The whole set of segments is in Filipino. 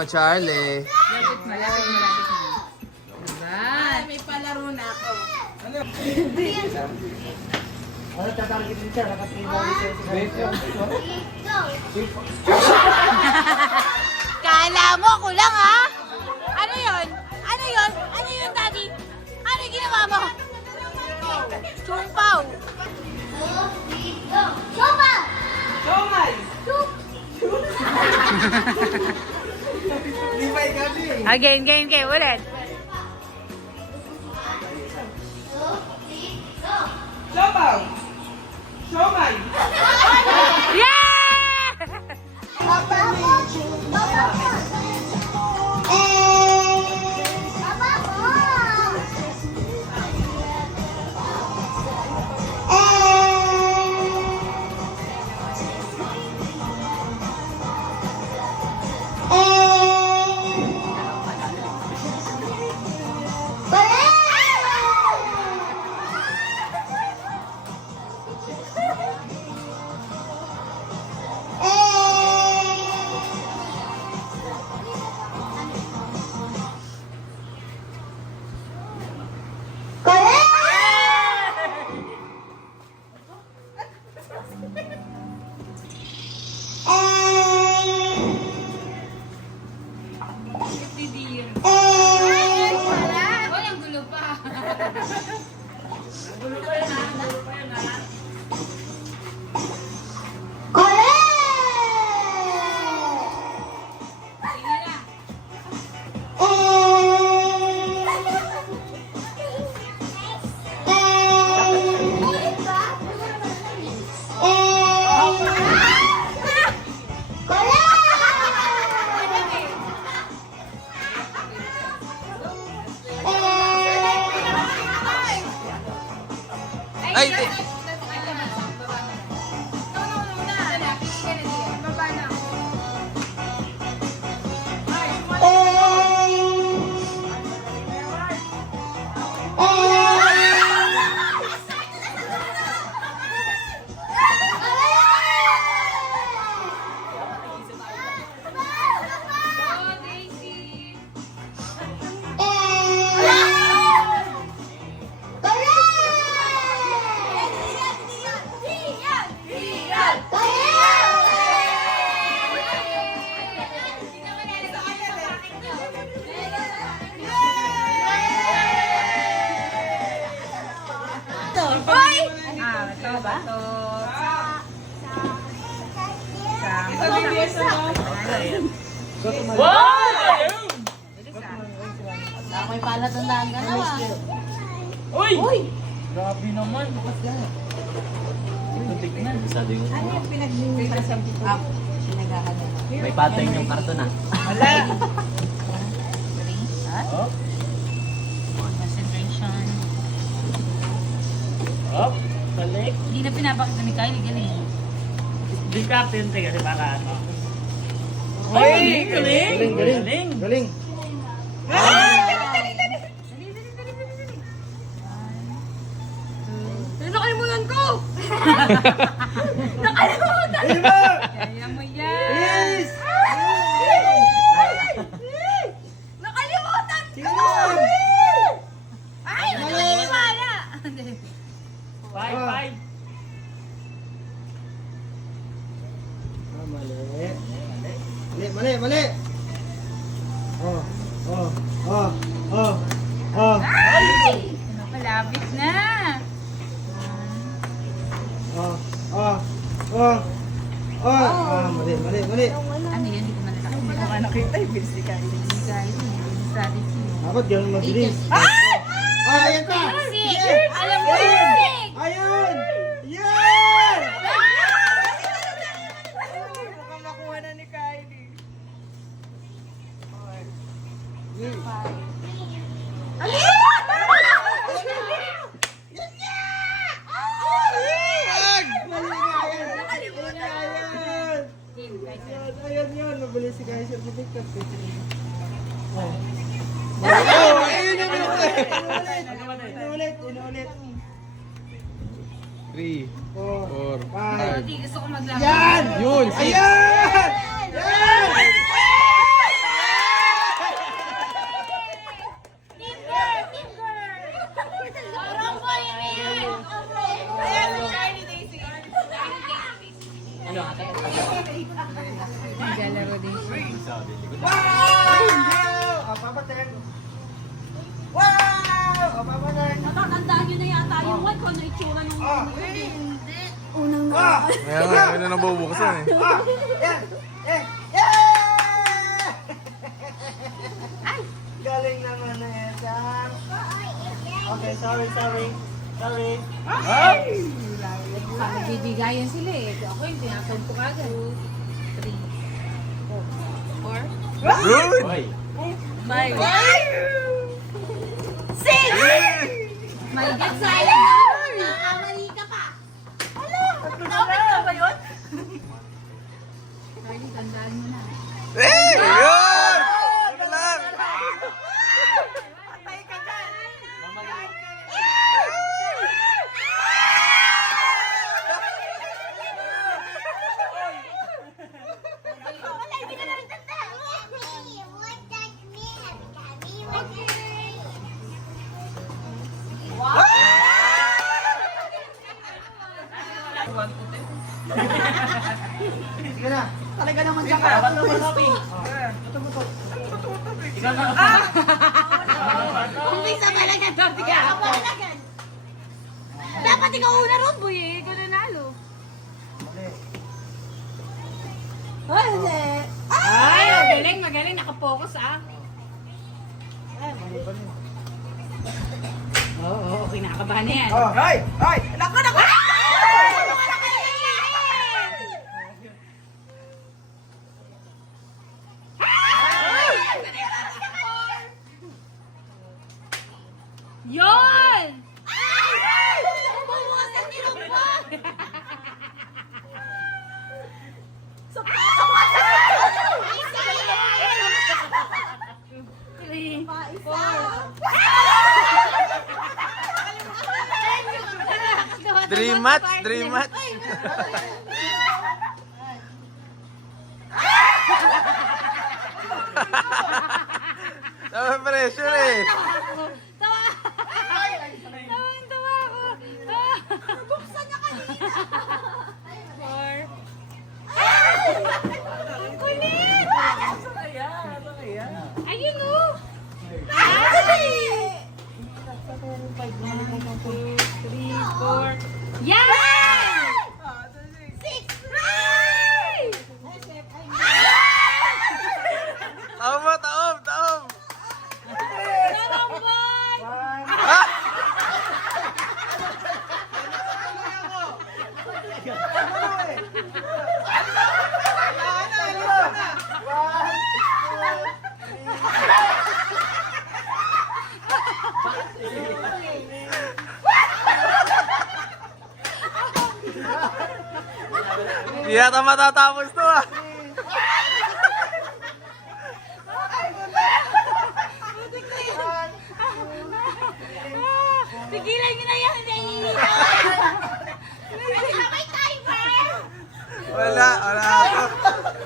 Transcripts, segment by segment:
mo, Charlie. Lapit mo, lapit mo, lapit mo. Diba? Ay, may palaro na ako. Ano tatarget din siya? Nakatibali siya. Kala mo ako lang ha? Ano yun? Ano yun? Ano yun, Daddy? Ano yung ginawa mo? Chumpaw. Chumpaw! Somay! Again, ulit. Sobaw! Somay! Yeah! Walang gulo pa. Ay, ito ba? May palatandaan ka na ba? Uy! Grabe naman. Tignan. Masyado yung Ano yung pinaglilipas ang tipo? may pattern yung karton ah. Wala! Oh, Concentration. oh, balik. Hindi na pinapakita ni Kylie, galing. Di captain kasi para ano. Ay, galing! Galing! Galing! Nakalimutan ko! Nakalimutan! Diba? Kaya mo yan! Yes! Nakalimutan Sige ko! na! Ay, nakalimutan! Five! Mali! Oh! Ay! Malapit na! Mali! Ano yun? Hindi ko malalakas. Hindi ko nga nakita yung bilis ni Kylie. Hindi Kylie. Strategy. Dapat ganun mabilis. Ayan pa! Six! Alam ko yung six! Ayun! Yan! Mukhang nakuha na ni Kylie. Ayan yun, mabilis si Kaya certificate. Oh. Inulit. 3, 4, Hindi gusto ko maglaro. Yan! Yun! Ayan! Yan! tayuan ko ano itsura nung hindi. Unang Kaya nga, yun na nabubukasan eh. Galing naman na yan. Okay, sorry. Bibigayan sila eh. Ako yung tinapad ko kagad. 3, 4, Good! Hoy! 5, 6! My God, sayang! Nakakamali ka pa! Hala! Nakapit ka ba yun? Carly, tandaan mo na. Eh! Yun! Ano lang? Patay ka dyan. Wala, hindi ka na rin tanda. Sige na. Talaga naman dyan ka. Umpisa pa lang yan. Sige, ako pa lang. Dapat ikaw una ron, boy eh. Ikaw nanalo. Ay, magaling. Nakapokus ah. Oo, kinakabahan na yan. Hoy! Naku! Yon! Ay! Bumukas ang tinukbang! Three, 4. Dream match. Tama pressure eh. Tawa ako. Buksan niya kanina. 4. Ang kulit! Ayun o! Ay! 2, 3, 4. Yan! 6! Taom. Talambay! Hindi yata matatapos to ah. Pigilan nyo na yan! Hindi nahihita! May timer! Wala ako.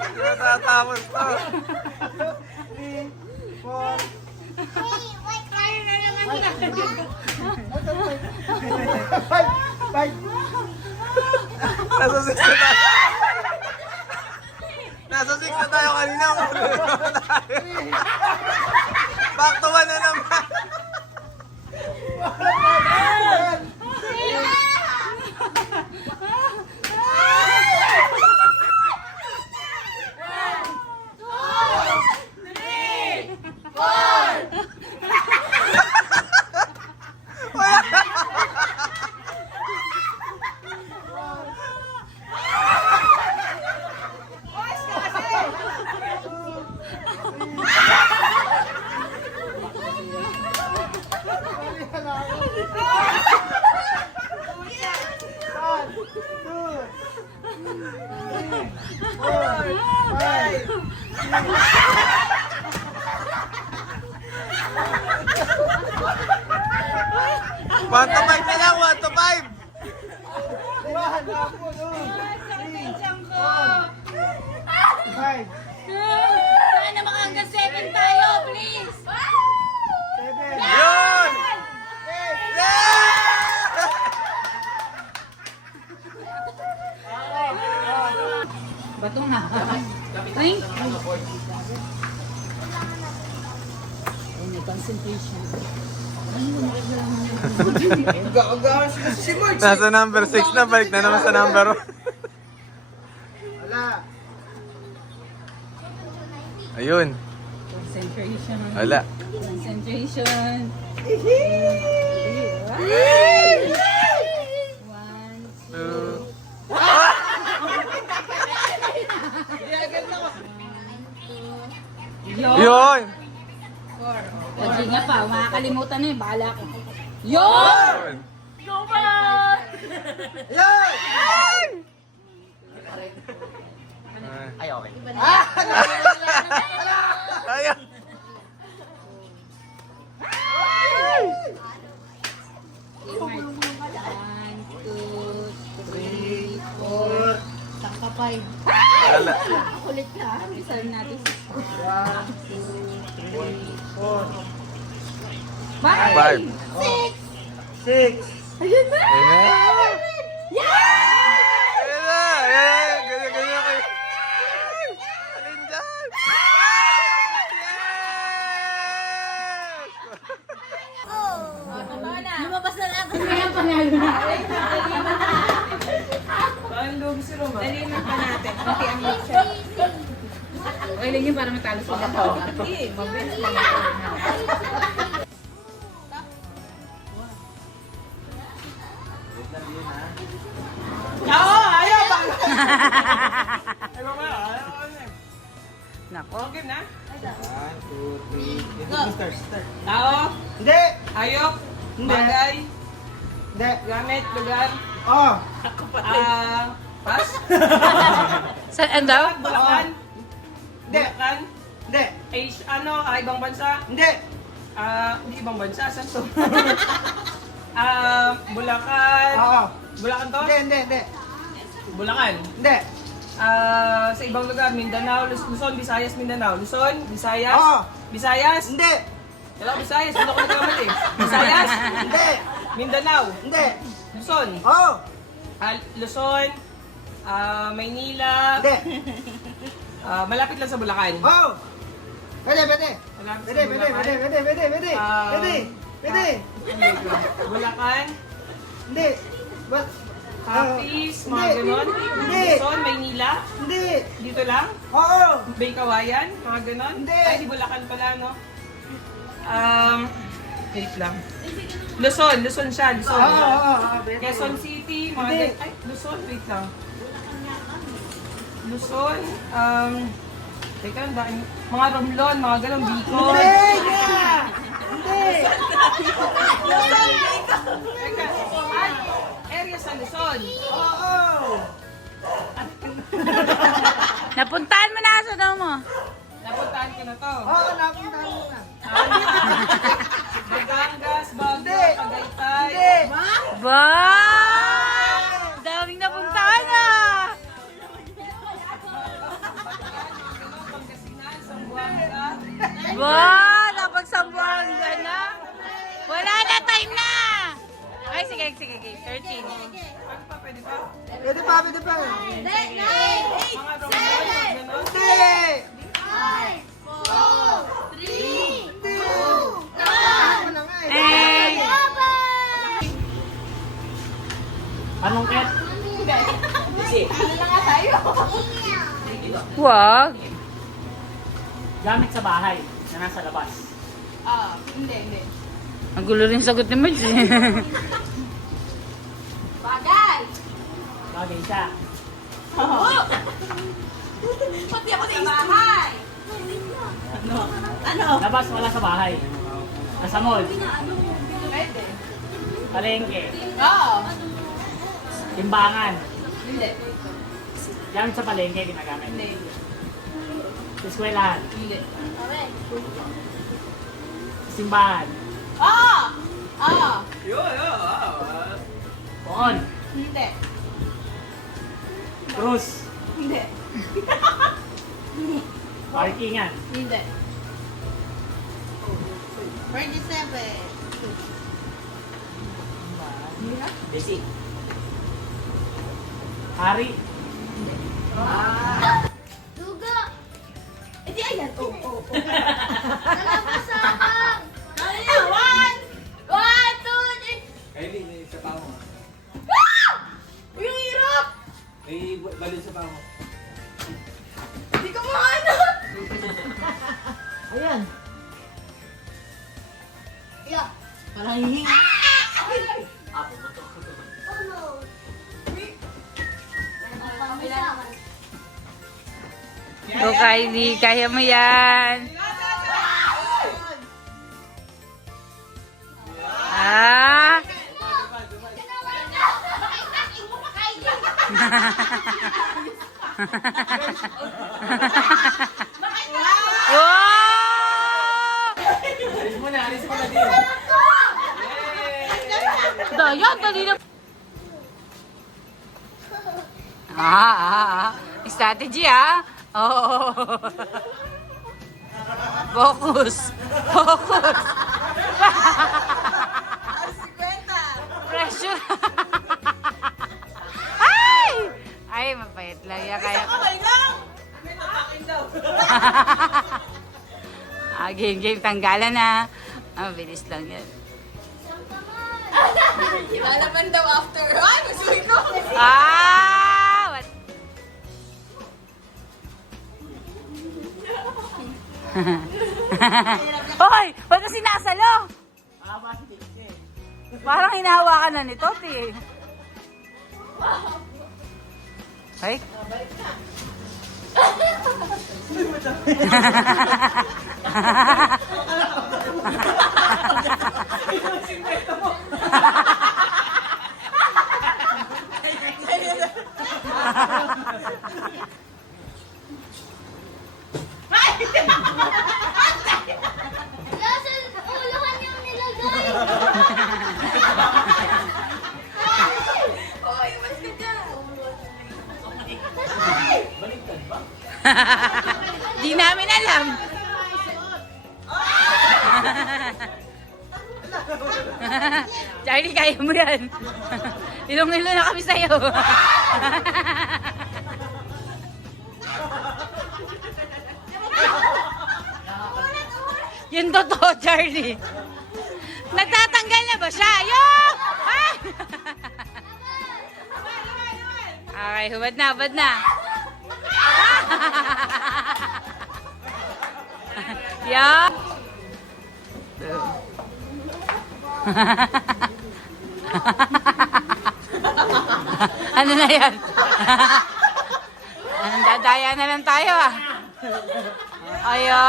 Hindi matatapos to. 3, 4, Kaya na naman na! 5. Nasa 6 na tayo. Nasa 6 na tayo kanina. Back to 1 na naman. One to 5 na lang, 1 to 5. Sana makahanggang 7 tayo, please! Yun! Yeah! Bato na. Ring? May concentration. Gagawa si March. Nasa number 6 na, balik na naman sa number 1. Wala. Ayun. Concentration. Wala. Concentration. Two. Yun! Pag nga pa, makakalimutan na yun. Bahala ko. Yun! Yun! Yan! Ay, okay. Ayun! One, two, three, four. Saka five. Wala. Kulit ka. Isalim natin. 1, 2, 3, 4, Five. 6. Ayun na! Ayun na. Yeah! Ayun na! Ayan! Ganyan, ganyan kayo. Alin dyan? Yes! Lumabas na lang. Kaya panalo na. Daliman pa natin. Pati ang siya. Okay lang yun para matalo sila. Hindi, mabilis lang ito. Oo, ayaw pa. Nako. Okay na? 1, 2, 3. Start. Tao, Hindi. hayop, Hindi. bagay, Hindi. gamit, lugar, Oo. pass, Saan ano? Bulacan, Hindi. Bulacan, Hindi. ibang bansa, Hindi. hindi ibang bansa, saan to? Bulacan, Oo. Bulacan to? Hindi. Bulacan. Hindi. Sa ibang lugar, Mindanao, Luzon, Visayas, Mindanao. Luzon, Visayas, Oo. Visayas, Hindi. wala Visayas, wala ko nagkamali. Visayas, Hindi. Mindanao, Hindi. Luzon, Oo. Luzon, Maynila, Hindi. malapit lang sa Bulacan. Oo. Pwede. Malapit Pwede. sa Bulacan. Pwede. Bulacan, Hindi. What? Capiz, mga Hindi. ganon. Hindi. Luzon, Maynila, Hindi. dito lang. Oo. Baykawayan, mga ganon. Hindi. Ay, di Bulacan pala, no? Wait lang. Luzon siya, Luzon. Oo. Quezon City, mga Hindi. ganon. Ay, Luzon, wait lang. Luzon, teka, ang dami. Mga Romblon, mga ganon, Bicol. Hindi. Teka, area sa Luzon. Oo. Napuntahan mo na sa daw mo. Napuntahan ko na to. Oo, napunta mo na. Batangas, Baguio, Hindi. Tagaytay. Hindi. Ba! Daming napuntahan ah! Pangasinan, Zamboanga. Ba! Napagsambuhan ka na? Wala na, time na! Ay, sige. 13. Ano pa, pwede pa? Pwede pa. Mga Romblon, mga ganon. Hindi. Eh! Anong ket? Wag! Gamit sa bahay na nasa labas. Ang gulo rin sagot ni Merge. Bagay siya. Pati ako sa bahay! Labas, wala sa bahay. Nasa mall. Palengke. Timbangan. Hindi. Gamit sa palengke, ginagamit. Sa eskwelahan. Hindi. Simbahan. Poon. Hindi. Krus. Hindi. Parkingan. Hindi. 27. Basic. Hari. Duga! Hindi, ayan. Oo. Nalamasakang! One! Parang hihinga. Go, Kylie. Kaya mo yan. Ah! Wow! Alis mo na din. Dayan, dali na. Strategy, Oo. Focus. Focus. Pressure. Ay! Ay, mapait lang. Yan kaya ko. May natakin daw. Game. Tanggalan na. Bilis lang yan. Lalaban daw after. Ay, masuwi ko. What? Hoy! Huwag ka sinasalo! Parang hinahawakan na nito, ti. Ay? Nasa uluhan yung nilagay. Oy, mas ka dyan. Di namin alam. Charlie, kaya mo yan. Ilong-ilo na kami sa'yo. Yun totoo, Charlie. Nagtatanggal na ba siya? Ayun! Ay! Okay, hubad na. Yeah. Ano na yan? Dadaya na lang tayo Ayo.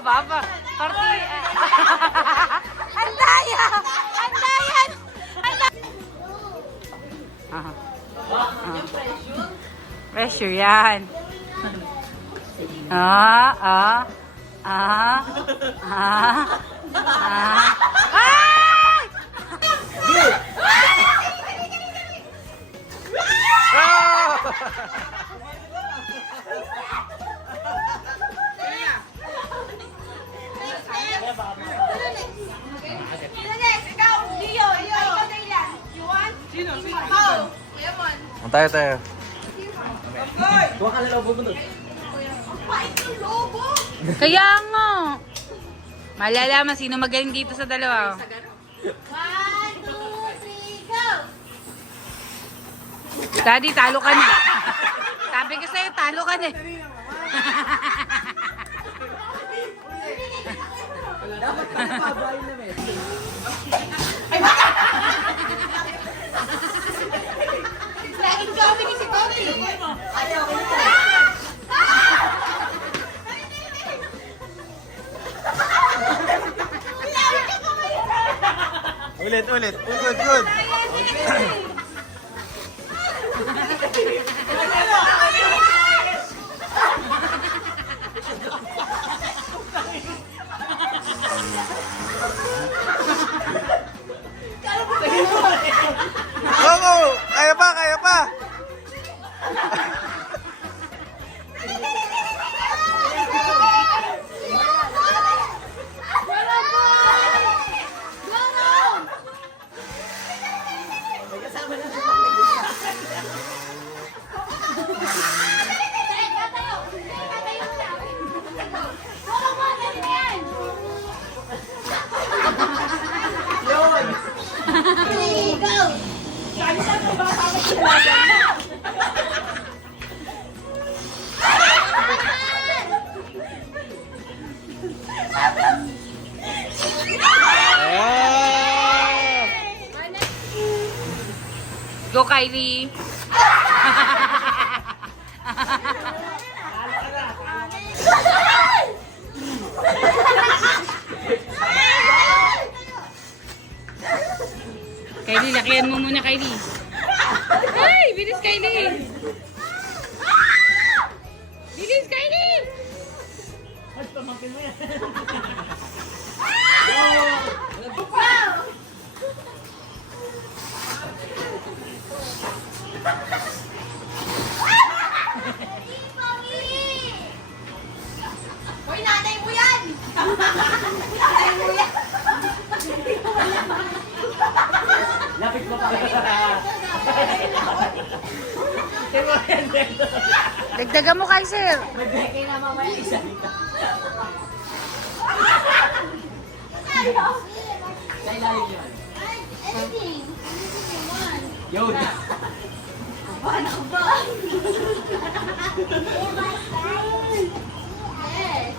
Baba. Party. Andaya. Pressure yan. Ay! Tayo. Huwag ka na lobo mo doon. Kaya nga. Malalaman sino magaling dito sa dalawa. 1, 2, 3, go! Daddy, talo ka na. Sabi ko sa'yo, talo ka na. Dapat pala pabayin na may. Laging kami ni si Kobe. Ayaw ko na. Ulit. Good. Go! Kaya pa! Go! Ayan! Go, Kylie! Kylie, lakihan mo muna, Kylie. Ay, bilis, Kylie! Bilis, Kylie! Ay, pamangkin mo yan. Hoy, nanay mo yan! Nanay mo yan! Lapit mo pa. Dagdagan mo, Kaiser. Sa ilalim yun. Anything. Yun. Paano ba? Yes.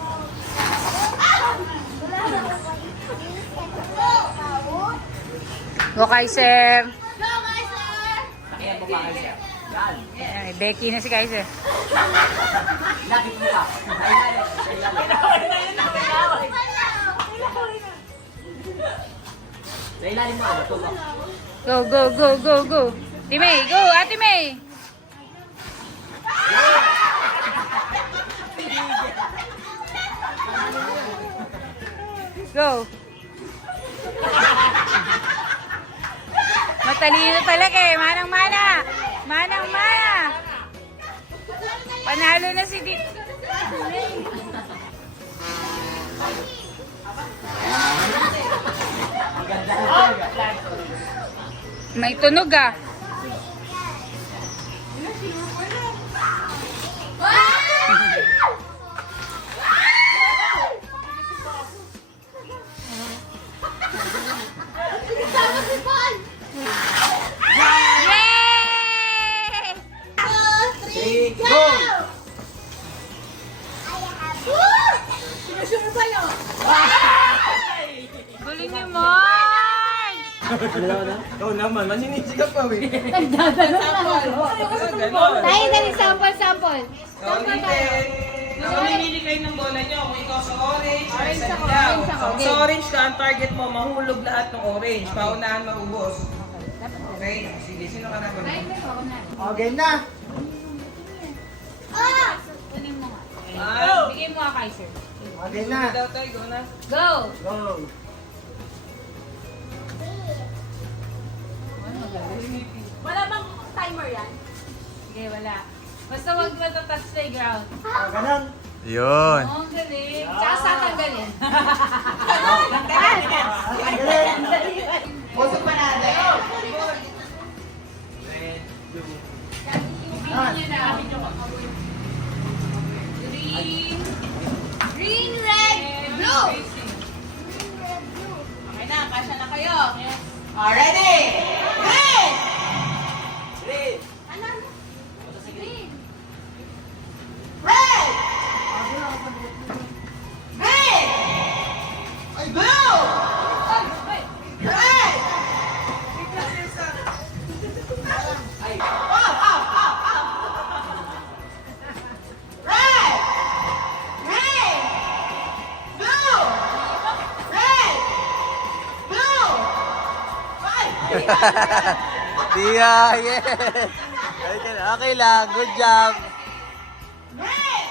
Go, Kaiser. Go, guys, sir! Lakihan mo pa kayo. Yan. Ayan, Becky na si Kaiser. Lapit mo pa. Sa ilalim. Sa ilalim. Sa ilalim mo. Ano? Tulog. Go, go, go, go, go. Timay, go, Ate May. Go. Matalino talaga eh. Manang-mana. Manang-mana. Panalo na si Dit. May tunog ah. Yay! 2, 3, go! Sure ba yun? Galing niyo, Mark! Ikaw naman, maninisi ka pa eh. Tayo na rin sample. Ulitin. Mamimili kayo ng bola nyo. Kung ikaw sa orange, Orange sa ako, dilaw. orange ako. Sa orange ka, ang target mo, mahulog lahat ng orange. Paunahan maubos. Okay? Sige, sino ka na ba? Okay na. Ah! Bigay mo nga, Kaiser. Okay na. Daw tayo, go na. Go! Go. Wala bang timer yan? Sige, wala. Basta huwag matatouch na yung ground. Ganon. Yun. Oh, ang galing. Tsaka sa tanggalin. Puso pa natin. Red, blue. Green. Green, red, blue! Okay na, kasya na kayo. Already! Green! Red. Ano? Green! Red! Green! Blue! Red! Red! Green! Blue! Red! Blue! Tia, yes! Okay lang, good job! Red!